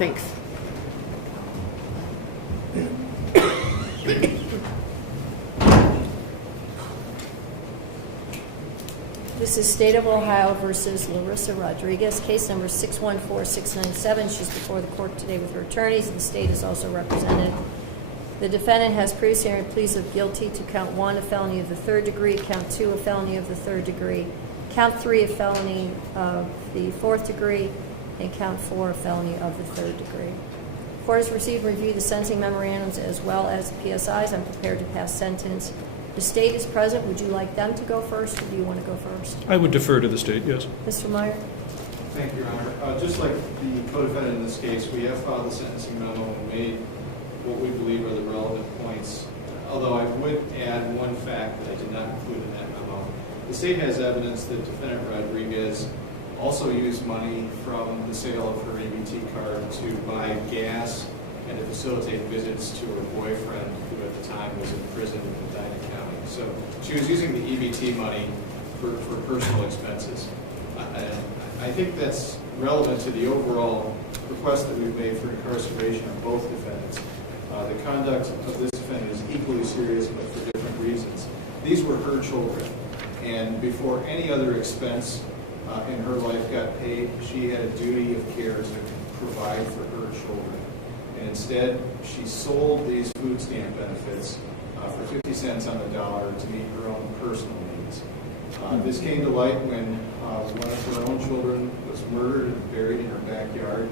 Thanks. This is State of Ohio versus Larissa Rodriguez, case number 614697. She's before the court today with her attorneys, and the state is also represented. The defendant has previously entered pleas of guilty to count 1, a felony of the 3rd degree, count 2, a felony of the 3rd degree, count 3, a felony of the 4th degree, and count 4, a felony of the 3rd degree. The court has received and reviewed the sentencing memorandums as well as the PSIs. I'm prepared to pass sentence. The state is present. Would you like them to go first, or do you want to go first? I would defer to the state, yes. Mr. Meyer? Thank you, Your Honor. Just like the co-defendant in this case, we have filed the sentencing memo and made what we believe are the relevant points, although I would add one fact that I did not include in that memo. The state has evidence that defendant Rodriguez also used money from the sale of her EBT card to buy gas and to facilitate visits to her boyfriend, who at the time was in prison in Medina County. So she was using the EBT money for personal expenses. I think that's relevant to the overall request that we've made for incarceration of both defendants. The conduct of this defendant is equally serious, but for different reasons. These were her children, and before any other expense in her life got paid, she had a duty of care to provide for her children. And instead, she sold these food stamp benefits for 50 cents on the dollar to meet her own personal needs. This came to light when one of her own children was murdered and buried in her backyard,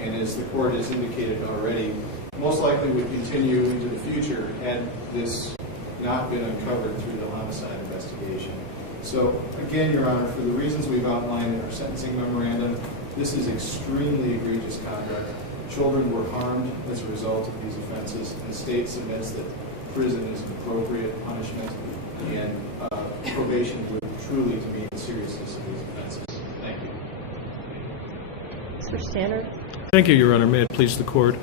and as the court has indicated already, most likely would continue into the future had this not been uncovered through the homicide investigation. So again, Your Honor, for the reasons we've outlined in our sentencing memorandum, this is extremely egregious conduct. Children were harmed as a result of these offenses, and the state submits that prison is an appropriate punishment, and probation would truly demean the seriousness of these offenses. Thank you. Mr. Standard? Thank you, Your Honor. May it please the court.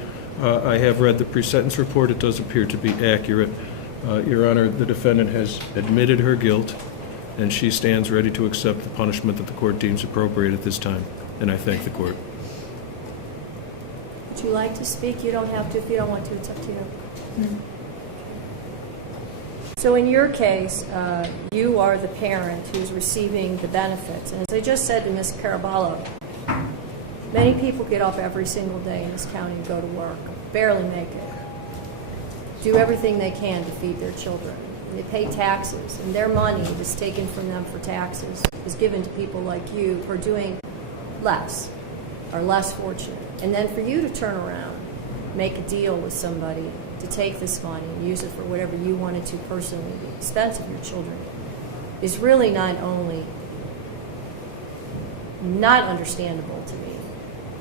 I have read the pre-sentence report. It does appear to be accurate. Your Honor, the defendant has admitted her guilt, and she stands ready to accept the punishment that the court deems appropriate at this time, and I thank the court. Would you like to speak? You don't have to. If you don't want to, it's up to you. Mm-hmm. So in your case, you are the parent who's receiving the benefits. And as I just said to Ms. Caraballo, many people get up every single day in this county and go to work, barely make it, do everything they can to feed their children. They pay taxes, and their money that's taken from them for taxes is given to people like you who are doing less, are less fortunate. And then for you to turn around, make a deal with somebody to take this money and use it for whatever you wanted to personally at the expense of your children is really not only not understandable to me,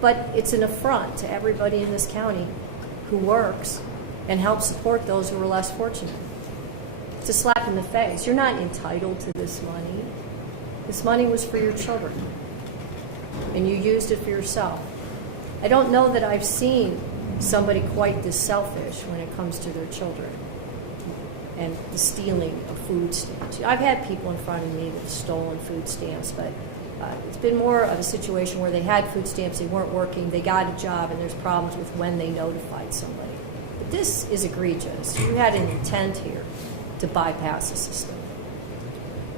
but it's an affront to everybody in this county who works and helps support those who are less fortunate. It's a slap in the face. You're not entitled to this money. This money was for your children, and you used it for yourself. I don't know that I've seen somebody quite this selfish when it comes to their children and the stealing of food stamps. I've had people in front of me that have stolen food stamps, but it's been more of a situation where they had food stamps, they weren't working, they got a job, and there's problems with when they notified somebody. But this is egregious. You had an intent here to bypass the system.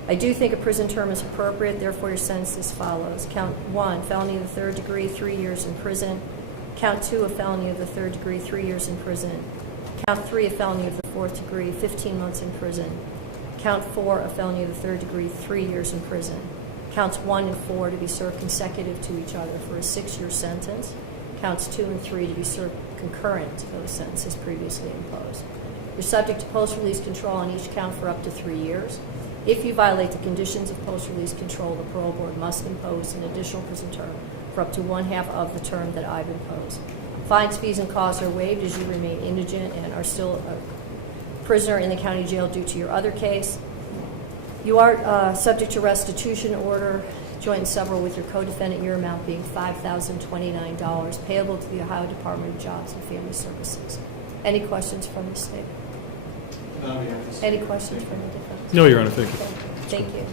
I do think a prison term is appropriate, therefore your sentence is as follows. Count 1, felony of the 3rd degree, 3 years in prison. Count 2, a felony of the 3rd degree, 3 years in prison. Count 3, a felony of the 4th degree, 15 months in prison. Count 4, a felony of the 3rd degree, 3 years in prison. Counts 1 and 4 to be served consecutive to each other for a 6-year sentence. Counts 2 and 3 to be served concurrent to those sentences previously imposed. You're subject to post-release control on each count for up to 3 years. If you violate the conditions of post-release control, the parole board must impose an additional prison term for up to 1/2 of the term that I've imposed. Fines, fees, and costs are waived as you remain indigent and are still a prisoner in the county jail due to your other case. You are subject to restitution order, joint and several with your co-defendant, your amount being $5,029, payable to the Ohio Department of Jobs and Family Services. Any questions from the state? No, yes. Any questions from the defense? No, Your Honor, thank you. Thank you.